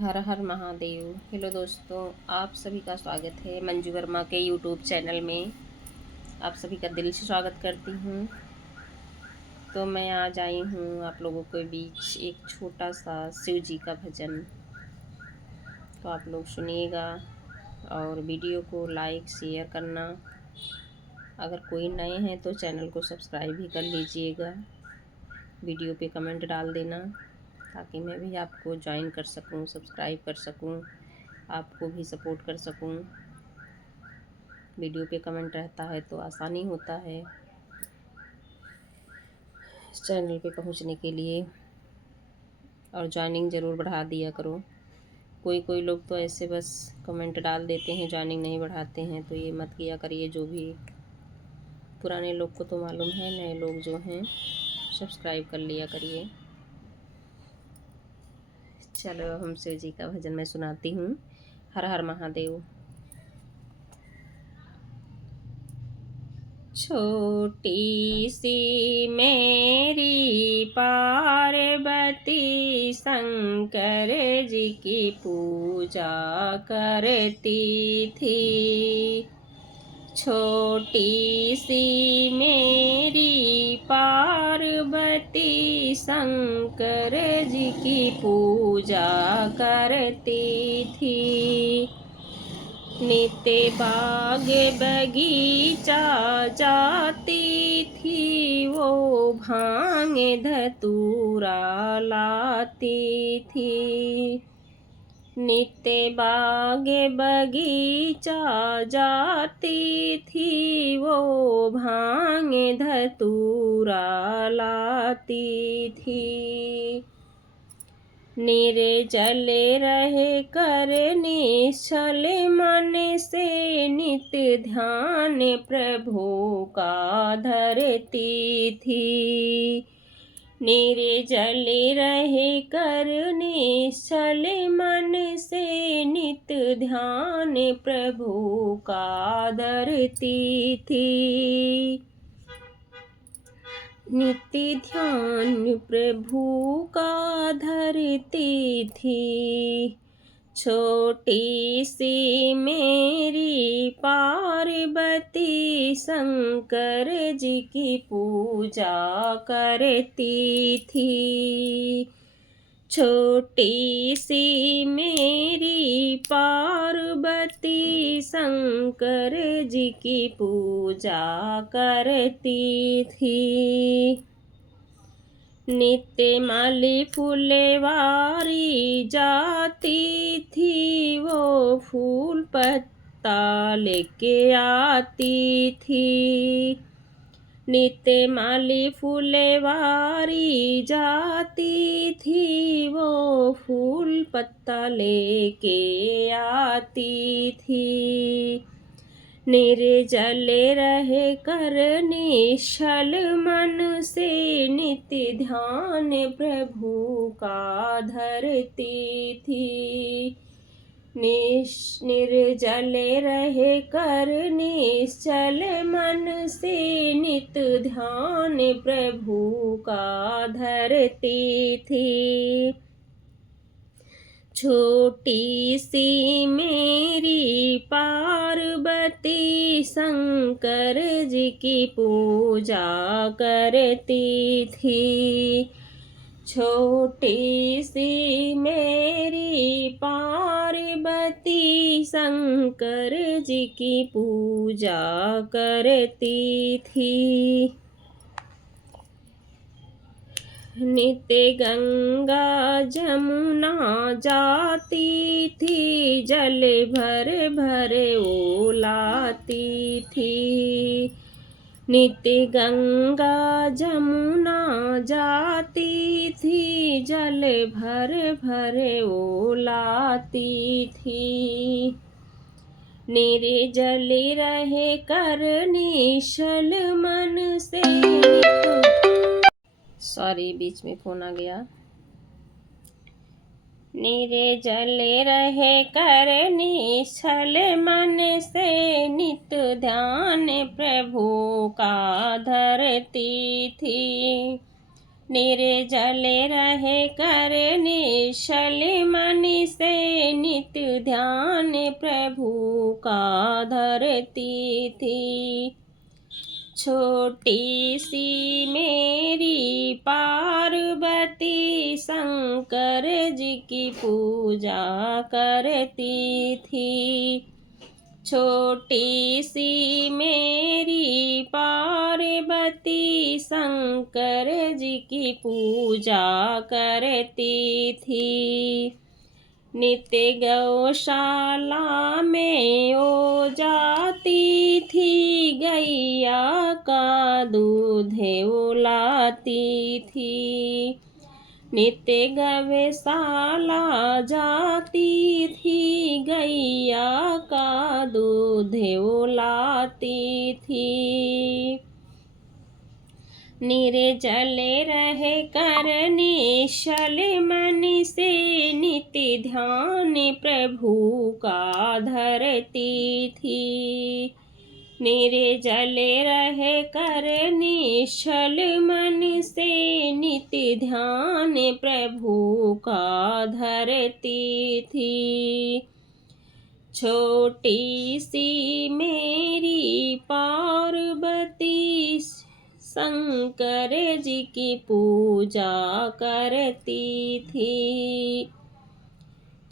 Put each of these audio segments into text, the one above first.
हर हर Mahadev. Hello दोस्तों, आप सभी का स्वागत है मंजू वर्मा के यूट्यूब चैनल में। आप सभी का दिल से स्वागत करती हूँ। तो मैं आज आई हूँ आप लोगों के बीच एक छोटा सा शिव जी का भजन। तो आप लोग सुनिएगा और वीडियो को लाइक शेयर करना। अगर कोई नए हैं तो चैनल को सब्सक्राइब भी कर लीजिएगा। वीडियो पे कमेंट डाल देना ताकि मैं भी आपको ज्वाइन कर सकूं, सब्सक्राइब कर सकूं, आपको भी सपोर्ट कर सकूं। वीडियो पे कमेंट रहता है तो आसानी होता है इस चैनल पे पहुंचने के लिए। और ज्वाइनिंग ज़रूर बढ़ा दिया करो। कोई कोई लोग तो ऐसे बस कमेंट डाल देते हैं, ज्वाइनिंग नहीं बढ़ाते हैं, तो ये मत किया करिए। जो भी पुराने लोग को तो मालूम है, नए लोग जो हैं सब्सक्राइब कर लिया करिए। चलो हम शिव जी का भजन मैं सुनाती हूँ। हर हर महादेव। छोटी सी मेरी पार्वती शंकर जी की पूजा करती थी। छोटी सी मेरी पार्वती शंकर जी की पूजा करती थी। नित्य बाग बगीचा जाती थी, वो भांग धतूरा लाती थी। नित्य बाग बगीचा जाती थी, वो भांग धतूरा लाती थी। निर्जल रहे कर निश्चल मन से नित्य ध्यान प्रभु का धरती थी। निर्जल रहे कर निश्चल मन से नित्य ध्यान प्रभु का धरती थी। नित्य ध्यान प्रभु का धरती थी। छोटी सी मेरी पार्वती शंकर जी की पूजा करती थी। छोटी सी मेरी पार्वती शंकर जी की पूजा करती थी। नित्य माली फुलवारी जाती थी, वो फूल पत्ता लेके आती थी। नित्य माली फुलवारी जाती थी, वो फूल पत्ता लेके आती थी। निर्जल रहे कर निश्चल मन से नित्य ध्यान प्रभु का धरती थी। निर्जल रहे कर निश्चल मन से नित्य ध्यान प्रभु का धरती थी। छोटी सी मेरी पार्वती शंकर जी की पूजा करती थी। छोटी सी मेरी पार्वती शंकर जी की पूजा करती थी। नित्य गंगा जमुना जाती थी, जल भर भर वो लाती थी। नित्य गंगा जमुना जाती थी, जल भर भर वो लाती थी। निर्जल रहे कर निश्चल मन से। सॉरी, बीच में फोन आ गया। निर्जल रहे कर निश्चल मन से नित्य ध्यान प्रभु का धरती थी। निर्जल रहे कर निश्चल मन से ध्यान प्रभु का धरती थी। छोटी सी मेरी पार्वती शंकर जी की पूजा करती थी। छोटी सी मेरी पार्वती शंकर जी की पूजा करती थी। नित्य गौशाला में ओ जाती थी, गैया का दूध उलाती थी। नित्य गौशाला जाती थी, गैया का दूध उलाती थी। निर्जल रह कर निश्चल मन से नित्य ध्यान प्रभु का धरती थी। निर्जल रह कर निश्चल मन से नित्य ध्यान प्रभु का धरती थी। छोटी सी मेरी पार्वती शंकर जी की पूजा करती थी।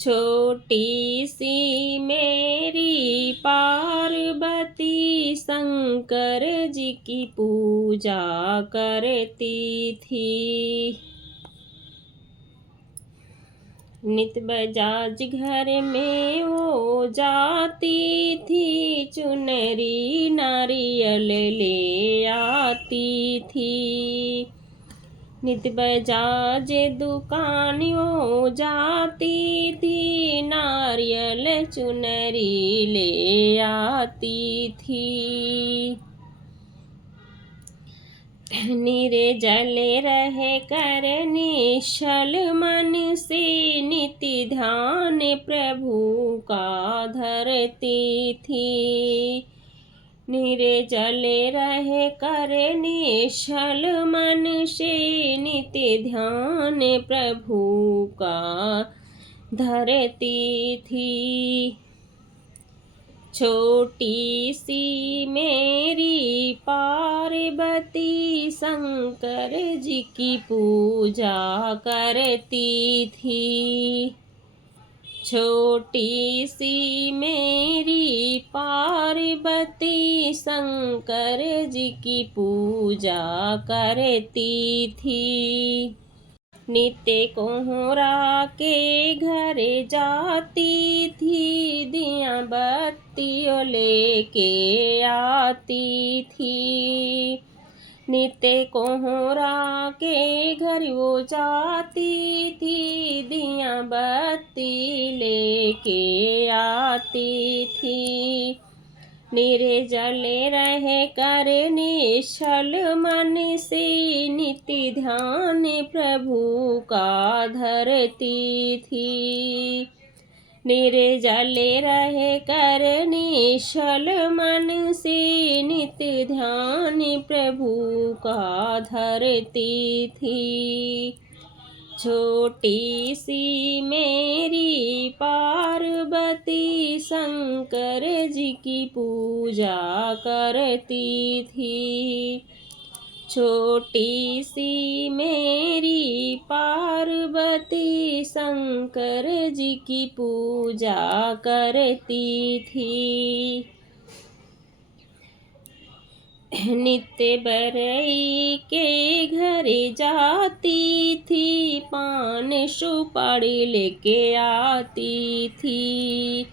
छोटी सी मेरी पार्वती शंकर जी की पूजा करती थी। नित बजाज घर में वो जाती थी, चुनरी नारियल ले आती थी। नित बजाज दुकान वो जाती थी, नारियल चुनरी ले आती थी। निर्जल रह कर निश्चल मन से नित्य ध्यान प्रभु का धरती थी। निर्जल रह कर निश्चल मन से नित्य ध्यान प्रभु का धरती थी। छोटी सी मेरी पार्वती शंकर जी की पूजा करती थी। छोटी सी मेरी पार्वती शंकर जी की पूजा करती थी। नित्य कोहरा के घर जाती थी, दिया बत्तियों लेके आती थी। नित्य कोहरा के घर वो जाती थी, दिया बत्ती लेके आती थी। निर्जल रह कर निश्चल मन से नित्य ध्यान प्रभु का धरती थी। निर्जल रह कर निश्चल मन से नित्य ध्यान प्रभु का धरती थी। छोटी सी मेरी पार्वती शंकर जी की पूजा करती थी। छोटी सी मेरी पार्वती शंकर जी की पूजा करती थी। नित्य बरई के घर जाती थी, पान सुपारी लेके आती थी।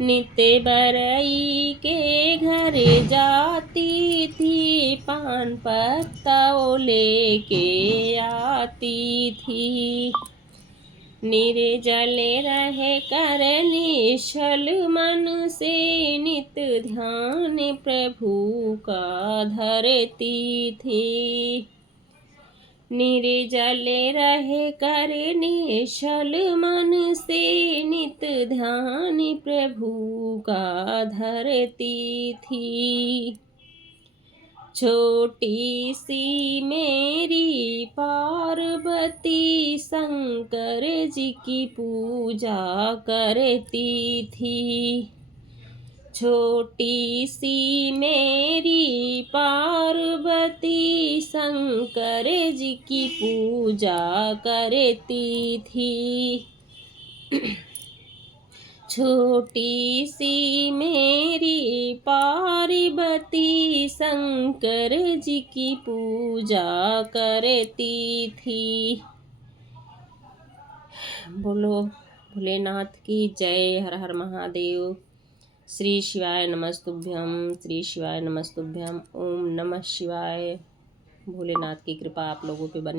नित्य बरई के घर जाती थी, पान पत्ता लेके आती थी। निर्जल रह कर निश्चल मन से नित्य ध्यान प्रभु का धरती थी। निर्जल रह कर निश्चल मन से नित्य ध्यान प्रभु का धरती थी। छोटी सी मेरी पार्वती शंकर जी की पूजा करती थी। छोटी सी मेरी पार्वती शंकर जी की पूजा करती थी। छोटी सी मेरी पार्वती शंकर जी की पूजा करती थी। बोलो भोलेनाथ की जय। हर हर महादेव। श्री शिवाय नमस्तुभ्यम। श्री शिवाय नमस्तुभ्यम। ओम नमः शिवाय। भोलेनाथ की कृपा आप लोगों पे बनी।